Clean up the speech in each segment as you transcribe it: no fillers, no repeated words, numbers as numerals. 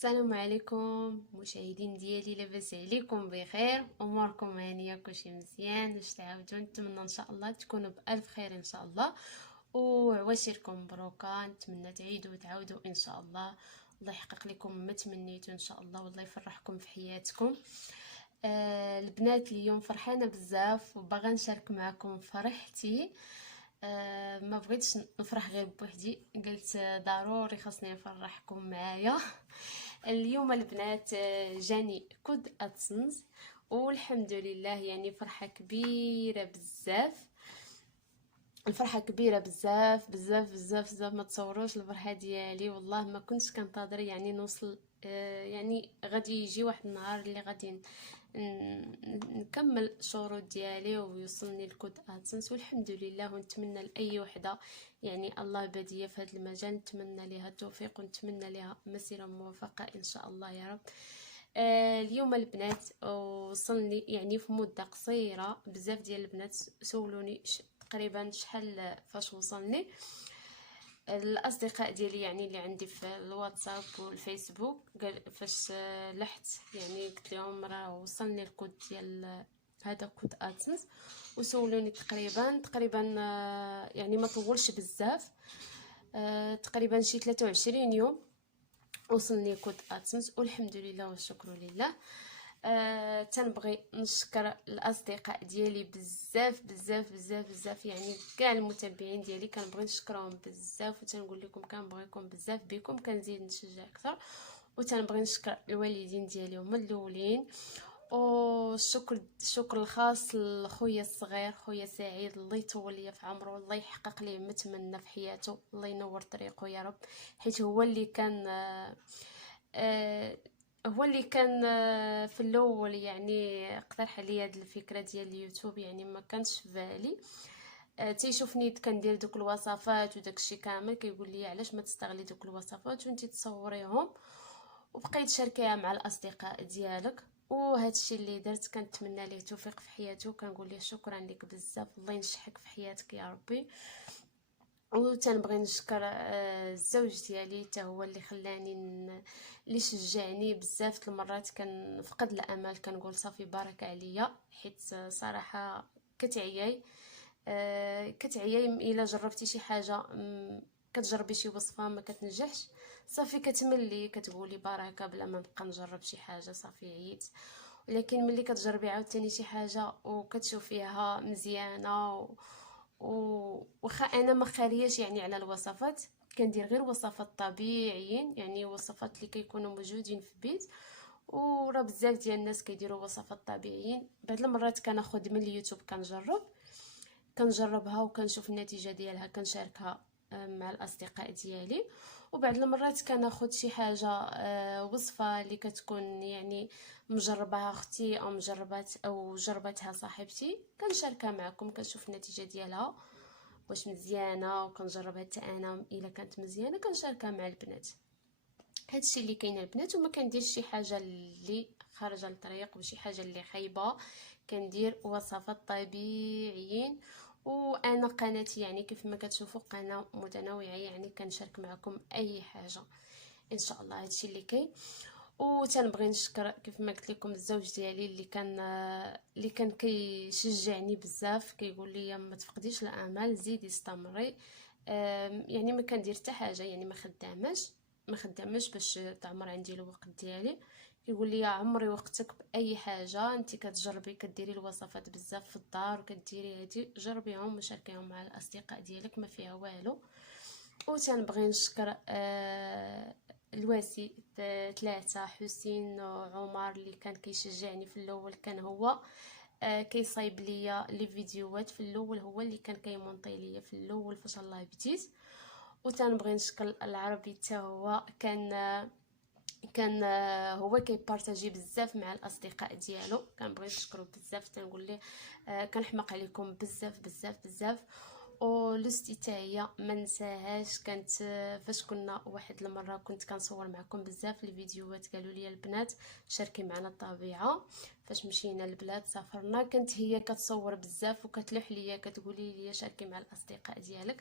السلام عليكم مشاهدين ديالي، لاباس عليكم؟ بخير؟ اموركم هانيه؟ كلشي مزيان؟ واش تعاودوا؟ نتمنى ان شاء الله تكونوا بالف خير ان شاء الله، وعواشركم مبروكه. نتمنى تعيدوا وتعاودوا ان شاء الله. الله يحقق لكم ما تمنيتوا ان شاء الله، والله يفرحكم في حياتكم. البنات، اليوم فرحانه بزاف وباغا نشارك معكم فرحتي. ما بغيتش نفرح غير بوحدي، قلت ضروري خاصني نفرحكم معايا. اليوم البنات جاني كود ادسنس، والحمد لله يعني فرحة كبيرة بزاف. الفرحة كبيرة بزاف بزاف بزاف بزاف، ما تصوروش الفرحة ديالي. والله ما كنتش كنتظر يعني نوصل. يعني غادي يجي واحد النهار اللي غادي نكمل الشروط ديالي ويوصلني الكود ادسنس، والحمد لله. ونتمنى لاي وحده يعني الله باديه في هذا المجال، نتمنى لها التوفيق ونتمنى لها مسيره موفقه ان شاء الله يا رب. اليوم البنات وصلني يعني في مده قصيره. بزاف ديال البنات سولوني تقريبا شحال فاش وصلني. الاصدقاء ديالي يعني اللي عندي في الواتساب والفيسبوك قال فاش لحت يعني قلت لهم راه وصلني الكود ديال هذا كود ادسنس، وسولوني تقريبا يعني ما طولش بزاف. تقريبا شي 23 يوم وصلني كود ادسنس، والحمد لله والشكر لله. تنبغي نشكر الاصدقاء ديالي بزاف بزاف بزاف بزاف، يعني كاع المتابعين ديالي كنبغي نشكرهم بزاف، وتنقول لكم كنبغيكم بزاف، بكم كنزيد نشجع اكثر. وتنبغي نشكر الوالدين ديالي هما الاولين، الشكر الخاص لخويا الصغير خويا سعيد، الله يطول ليا في عمره، الله يحقق ليه ما تمنى في حياته، الله ينور طريقه يا رب. حيت هو اللي كان آه، هو اللي كان في الاول يعني اقترح عليا هذه الفكره ديال اليوتيوب، يعني ما كانش في بالي. تيشوفني كندير دوك الوصفات وداك الشيء كامل، كيقول لي علاش ما تستغلي دوك الوصفات وانت تصوريهم وبقيت تشاركيها مع الاصدقاء ديالك. وهذا الشيء اللي درت، كنتمنى ليه التوفيق في حياته، وكنقول ليه شكرا لك بزاف، الله ينجحك في حياتك يا ربي. وتنبغي نشكر الزوج ديالي حتى هو اللي خلاني اللي شجعني بزاف المرات. كنفقد الامل، كنقول صافي بارك عليا، حيت صراحه كتعياي. كتعياي الا جربتي شي حاجه، كتجربي شي وصفه ما كتنجحش، صافي كتملي كتقولي بركه بلا ما نبقى نجرب شي حاجه، صافي عييت. ولكن ملي كتجربي عاوتاني شي حاجه وكتشوفيها مزيانه وخا انا ما خارياش يعني على الوصفات، كندير غير وصفات طبيعيين، يعني وصفات اللي كيكونوا موجودين في البيت. وراه بزاف ديال الناس كيديروا وصفات طبيعيين. بعض المرات كناخذ من اليوتيوب كنجربها وكنشوف النتيجه ديالها، كنشاركها مع الاصدقاء ديالي. وبعض المرات كناخذ شي حاجه وصفه اللي كتكون يعني مجربها اختي او مجربات او جربتها صاحبتي، كنشاركها معكم، كنشوف النتيجه ديالها واش مزيانه، وكنجربها حتى انا الا كانت مزيانه كنشاركها مع البنات. هادشي اللي كاين البنات، وما كنديرش شي حاجه اللي خارجه للطريق وشي حاجه اللي خايبه، كندير وصفات طبيعيين. وانا قناتي يعني كيف ما كتشوفوا قناه متنوعه، يعني كنشارك معكم اي حاجه ان شاء الله. هادشي اللي كاين. وتنبغي نشكر كيف ما قلت لكم الزوج ديالي اللي كان كيشجعني بزاف، كيقول لي ما تفقديش الامل، زيدي استمري. يعني ما كندير حتى حاجه يعني ما خدامش باش تعمر عندي الوقت ديالي. يقول لي عمري وقتك باي حاجه، انت كتجربي كديري الوصفات بزاف في الدار وكديري هادي، جربيهم وشاركيهم مع الاصدقاء ديالك، ما فيها والو. وتنبغي نشكر الواسي ثلاثة، حسين وعمر، اللي كان كيشجعني في الاول. كان هو كيصايب ليا لي فيديوهات في الاول، هو اللي كان كيمونطي ليا في الاول فاش الله بديت. وتنبغي نشكر العربي حتى هو كان هو كيبارطاجي بزاف مع الاصدقاء ديالو، كنبغي نشكرو بزاف، تنقول ليه كنحماق عليكم بزاف بزاف بزاف. ولستي حتى هي ما نساهاش. كانت فاش كنا واحد المره كنت كنصور معكم بزاف الفيديوهات، قالوا لي البنات شاركي معنا الطبيعه. فاش مشينا للبلاد سافرنا كانت هي كتصور بزاف وكتلوح ليا كتقولي لي شاركي مع الاصدقاء ديالك.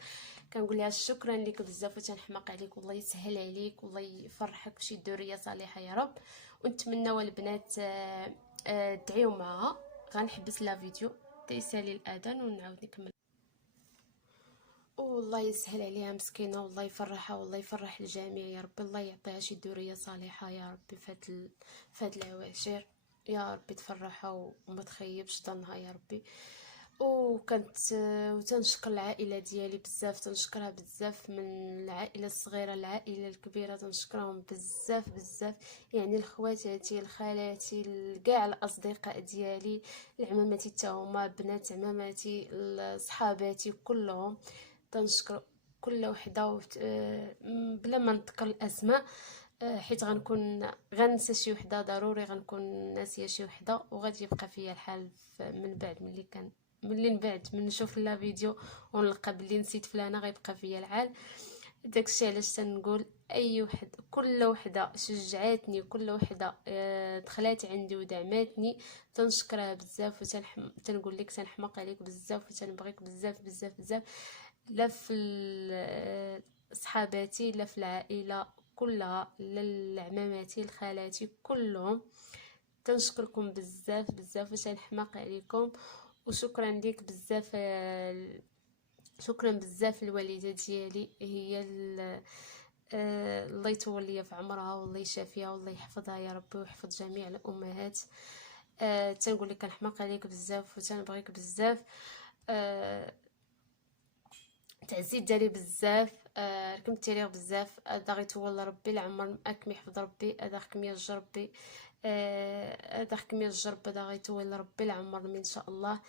كنقول لها شكرا لك بزاف وتنحماق عليك، والله يسهل عليك والله يفرحك بشي ذريه صالحه يا رب. ونتمنوا البنات دعيو معها. غنحبس لا فيديو تيسالي الاذان ونعاود نكمل. والله يسهل عليها مسكينه، والله يفرحها والله يفرح الجميع يا ربي. الله يعطيها شي ذريه صالحه يا ربي فهاد العواشر يا ربي، تفرحها وما تخيبش ظنها يا ربي. وكنت وتنشكر العائله ديالي بزاف، تنشكرها بزاف، من العائله الصغيره العائله الكبيره تنشكرهم بزاف بزاف. يعني الخواتاتي الخالاتي كاع الاصدقاء ديالي، العماماتي حتى هما بنات عماماتي صحاباتي كلهم تنشكر كل وحده بلا ما نذكر الاسماء، حيت غنسى شي وحده ضروري، غنكون ناسيه شي وحده وغادي يبقى فيا الحال من بعد من نشوف لا فيديو ونلقى بلي نسيت فلانه غيبقى فيا الحال. داكشي علاش تنقول اي وحد كل وحده شجعاتني، كل وحده دخلات عندي ودعماتني تنشكرها بزاف تنقول لك تنحماق عليك بزاف وتنبغيك بزاف بزاف بزاف. لا في صحاباتي لا في العائله كلها، لا العماماتي الخالاتي كلهم تنشكركم بزاف بزاف وتنحماق عليكم. وشكرا ليك بزاف، شكرا بزاف الوالده ديالي، هي الله يطول ليا في عمرها والله يشافيها والله يحفظها يا ربي ويحفظ جميع الامهات. تنقول لك كنحماق عليك بزاف وتنبغيك بزاف. تعزيت داري بزاف، ركمت ليه بزاف. هذا غيتولى ربي العمر اكم يحفظ ربي، هذا خكم يرجى ربي، هذا خكم يرجى ربي، هذا غيتولى ربي العمر ان شاء الله.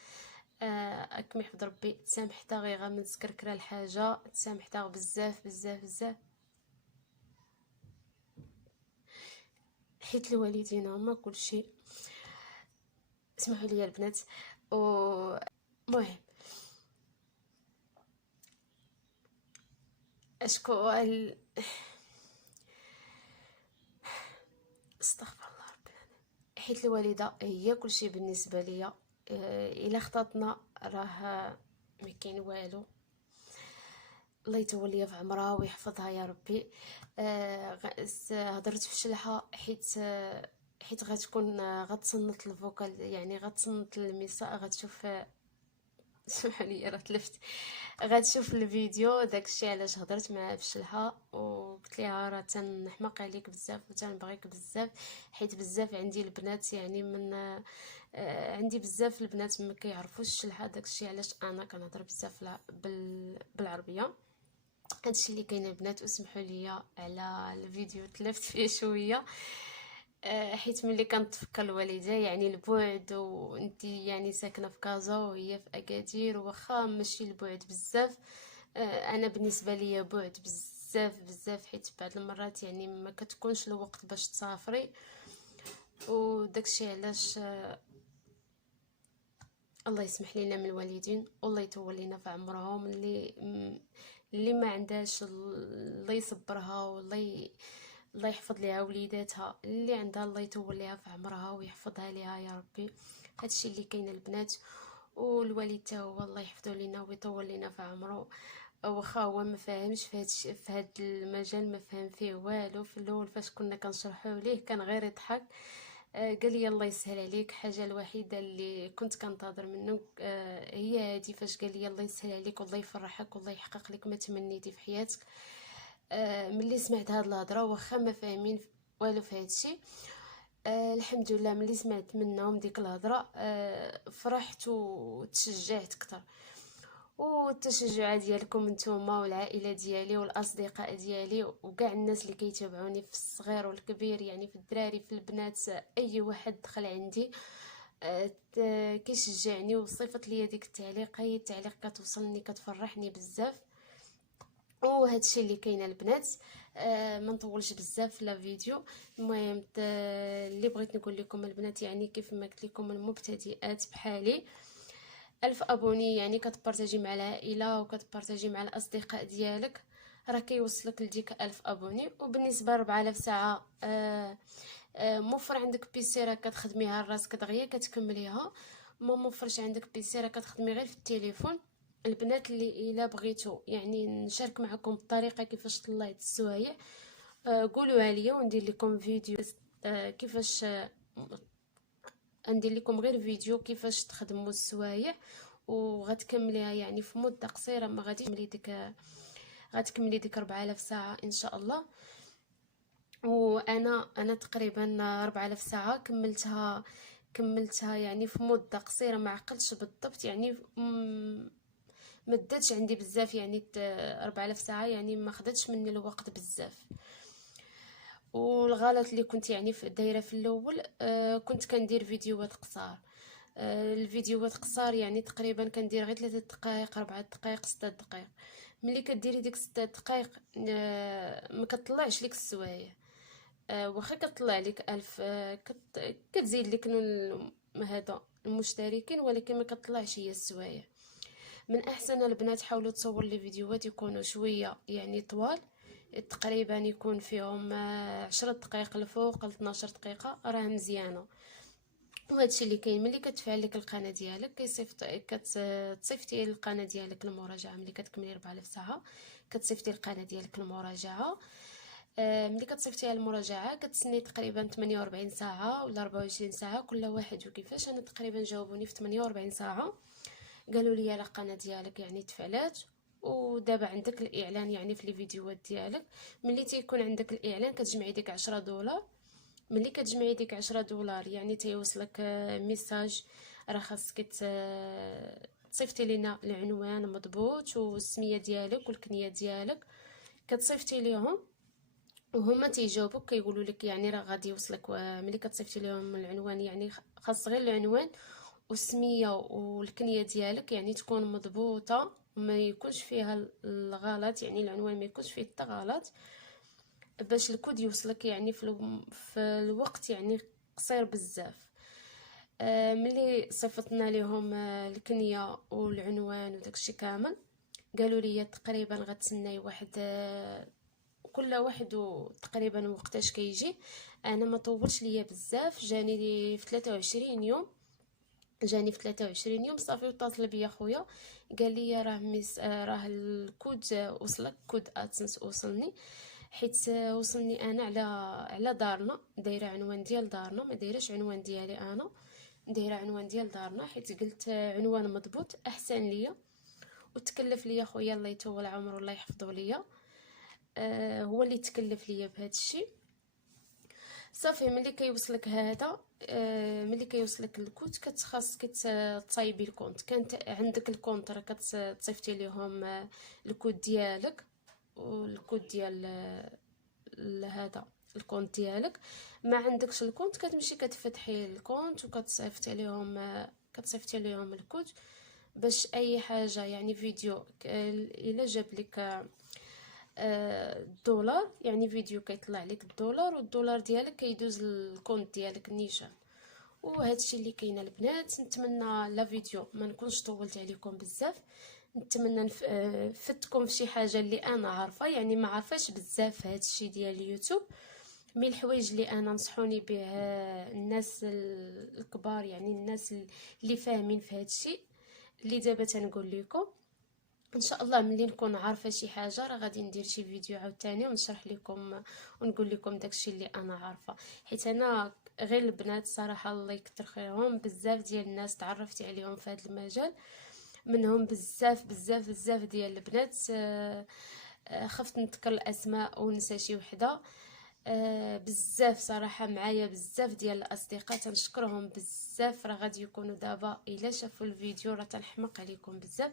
اكم يحفظ ربي. تسامحت غير من سكركره الحاجه، تسامحت بزاف بزاف بزاف، حيت الوالدين هما كلشي. اسمحوا لي البنات. مهم اشكو استغفر الله ربي، حيت الوالده هي كلشي بالنسبه ليا. الا خطاتنا راه ما كاين والو. الله يطول ليا في عمرها ويحفظها يا ربي. هضرت في شلحه حيت غتكون غتصنت الفوكال، يعني غتصنت الميسا غتشوف. سمح لي راه تلفت. غتشوف الفيديو داكشي علاش هضرت معها في الشلحه وقلت ليها راه تنحماق عليك بزاف وتنبغيك بزاف، حيت بزاف عندي البنات يعني من عندي بزاف البنات ما كيعرفوش الشلحه، داكشي علاش انا كنهضر بزاف بالعربيه. هادشي اللي كاين البنات، وسمحوا لي على الفيديو تلفت فيه شويه. حيت ملي كنتفكر الوالده يعني البعد، وانت يعني ساكنه في كازا وهي في اكادير، واخا ماشي البعد بزاف، انا بالنسبه لي بعد بزاف بزاف، حيت بعض المرات يعني ما كتكونش الوقت باش تسافري. وداكشي علاش الله يسمح لينا من الوالدين والله يطول لينا في عمرهم. اللي ما عندهاش الله يصبرها الله يحفظ ليها وليداتها، اللي عندها الله يطول ليها في عمرها ويحفظها ليها يا ربي. هادشي اللي كاين البنات. والوالد حتى هو الله يحفظه لينا ويطول لينا في عمره. واخا هو ما فاهمش في هاد المجال، ما فهم فيه والو. في الاول فاش كنا كنشرحوه ليه كان غير يضحك. قال لي الله يسهل عليك. حاجه الوحيده اللي كنت كنتظر منه هي هذه، فاش قال لي الله يسهل عليك والله يفرحك والله يحقق لك ما تمنيتي في حياتك. ملي سمعت هاد الهضره واخا ما فاهمين والو في هادشي، الحمد لله ملي سمعت منهم ديك الهضره فرحت وتشجعت اكثر. والتشجع ديالكم نتوما والعائله ديالي والاصدقاء ديالي وكاع الناس اللي كيتابعوني في الصغير والكبير، يعني في الدراري في البنات، اي واحد دخل عندي كيشجعني وصيفط لي ديك التعليق. هي التعليق كتوصلني كتفرحني بزاف. وهادشي اللي كاين البنات. ما نطولش بزاف لا فيديو. المهم اللي بغيت نقول لكم البنات، يعني كيف ما قلت لكم المبتدئات بحالي 1000 ابوني يعني كتبارطاجي مع العائله وكتبارطاجي مع الاصدقاء ديالك، راه كيوصلك لديك 1000 ابوني. وبالنسبه ل 4000 ساعه موفر عندك بيسي راه كتخدميها لراسك دغيا كتكمليها، ما موفرش عندك بيسي راه كتخدمي غير في التليفون. البنات اللي الا بغيتو يعني نشارك معكم الطريقه كيفاش طلعت السوايع، قولوها ليا وندير لكم فيديو كيفاش ندير لكم غير فيديو كيفاش تخدموا السوايع، وغتكمليها يعني في مده قصيره، ما غاديش تكملي ديك، غتكملي ديك 4000 ساعه ان شاء الله. وانا تقريبا 4000 ساعه كملتها يعني في مده قصيره، ما عقلتش بالضبط يعني ما داتش عندي بزاف يعني 4000 ساعه يعني ما خدتش مني الوقت بزاف. والغلط اللي كنت يعني في دايره في الاول كنت كندير فيديوهات قصار. الفيديوهات قصار يعني تقريبا كندير غير 3 دقائق 4 دقائق 6 دقائق. ملي كديري ديك 6 دقائق ما كتطلعش ليك السوايع. واخا كطلع لك 1000 كتزيد لك هذا المشتركين، ولكن ما كطلعش هي السوايع. من احسن البنات حاولوا تصور لي فيديوهات يكونوا شويه يعني طوال، تقريبا يكون فيهم 10 دقائق الفوق ل 12 دقيقه، راه مزيانه. وهادشي اللي كاين ملي كتفعل لك القناه ديالك كتصيفطي القناه ديالك المراجعه. ملي كتكملي 4000 ساعه كتصيفطي القناه ديالك المراجعه. ملي كتصيفطيها المراجعه كتسني تقريبا 48 ساعه ولا 24 ساعه، كل واحد وكيفاش. انا تقريبا جاوبوني في 48 ساعه، قالوا لي لا القناه ديالك يعني تفعلات ودابا عندك الاعلان يعني في الفيديوهات ديالك. ملي تيكون عندك الاعلان كتجمعي ديك 10 دولار. ملي كتجمعي ديك 10 دولار يعني تيوصلك ميساج راه خاصك تصيفطي لينا العنوان مضبوط والسميه ديالك والكنيه ديالك، كتصيفطي ليهم وهما تيجاوبوك كيقولوا لك يعني راه غادي يوصلك. ملي كتصيفطي لهم العنوان يعني خاص غير العنوان والسميه والكنيه ديالك يعني تكون مضبوطه وما يكونش فيها الغلط، يعني العنوان ما يكونش فيه حتى غلط، باش الكود يوصلك يعني في الوقت يعني قصير بزاف. ملي صيفطنا لهم الكنيه والعنوان وداكشي كامل، قالوا لي تقريبا غتسناي واحد كل واحد تقريبا وقتاش كيجي. انا ما طولش ليا بزاف، جاني في 23 يوم. جاني في 23 يوم صافي. واتصل بيا خويا قال لي راه راه الكود وصلك، كود ادسنس وصلني، حيت وصلني انا على دارنا، دايره عنوان ديال دارنا، ما دايرهش عنوان ديالي انا، دايره عنوان ديال دارنا، حيت قلت عنوان مضبوط احسن ليا. وتكلف ليا خويا الله يطول عمره الله يحفظه ليا، هو اللي تكلف ليا بهذا الشيء. صافي ملي كيوصلك هذا ملي كيوصلك الكود كتخاصك تصايبي الكونت. كانت عندك الكونت راه كتصيفطي لهم الكود ديالك والكود ديال هذا الكونت ديالك. ما عندكش الكونت كتمشي كتفتحي الكونت كتصيفطي لهم الكود، باش اي حاجه يعني فيديو الا جاب لك الدولار يعني فيديو كيطلع لك الدولار، والدولار ديالك كيدوز للكونت ديالك نيشان. وهادشي اللي كاين البنات. نتمنى لا فيديو ما نكونش طولت عليكم بزاف، نتمنى فدتكم في شي حاجه اللي انا عارفه، يعني ما عارفاش بزاف هادشي ديال اليوتيوب. من الحوايج اللي انا نصحوني به الناس الكبار، يعني الناس اللي فاهمين في هادشي اللي دابا تنقول لكم. ان شاء الله ملي نكون عارفه شي حاجه راه غادي ندير شي فيديو عاوتاني ونشرح لكم ونقول لكم داكشي اللي انا عارفه. حيت انا غير البنات صراحه الله يكثر خيرهم، بزاف ديال الناس تعرفت عليهم في هذا المجال، منهم بزاف بزاف بزاف ديال البنات. خفت نذكر الاسماء ونسى شي وحده. بزاف صراحه معايا بزاف ديال الاصدقاء تنشكرهم بزاف. راه غادي يكونوا دابا الا شافوا الفيديو راه تنحماق عليكم بزاف.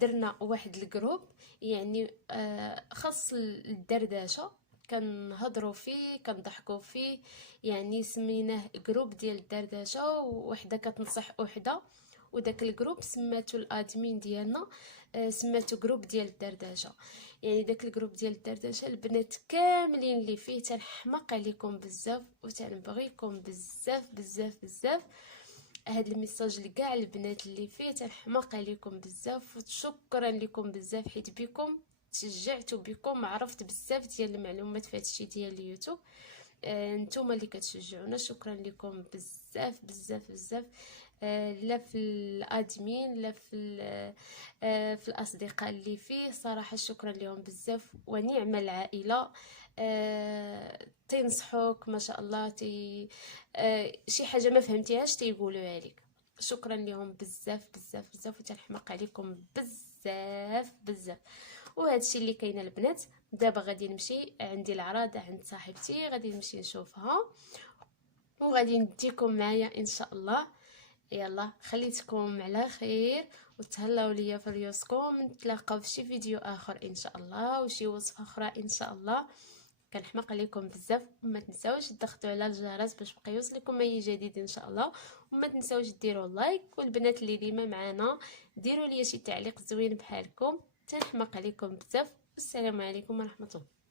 درنا واحد الجروب يعني خاص الدردشه، كنهضروا فيه كنضحكوا فيه، يعني سميناه جروب ديال الدردشه، وحده كتنصح وحده، وداك الجروب سماتو الادمين ديالنا سماتو جروب ديال الدردشه. يعني داك الجروب ديال الدردشه البنات كاملين اللي فيه تنحماق عليكم بزاف وتنبغيكم بزاف بزاف بزاف. هاد الميساج لكاع البنات اللي فيه، تنحماق عليكم بزاف وشكرا لكم بزاف، حيت بكم تشجعت وبكم عرفت بزاف ديال المعلومات في هادشي ديال اليوتيوب. نتوما اللي كتشجعونا، شكرا لكم بزاف بزاف بزاف. لا في الادمين لا في الاصدقاء اللي فيه، صراحه شكرا لهم بزاف، ونعم العائله. تنصحوك ما شاء الله، شي حاجه ما فهمتيهاش تيقولوها لك. شكرا لهم بزاف بزاف بزاف، وتنحماق عليكم بزاف بزاف. وهادشي اللي كاين البنات. دابا غادي نمشي، عندي العراض عند صاحبتي، غادي نمشي نشوفها وغادي نديكم معايا ان شاء الله. يلا خليتكم على خير، وتهلاو ليا في ريوسكم. نتلاقاو في شي فيديو اخر ان شاء الله، وشي وصفه اخرى ان شاء الله. كنحماق عليكم بزاف، وما تنساوش تضغطوا على الجرس باش بقى يوصلكم اي جديد ان شاء الله. وما تنساوش ديروا لايك، والبنات اللي ديما معانا ديروا لي شي تعليق زوين بحالكم. تنحماق عليكم بزاف، والسلام عليكم ورحمه الله.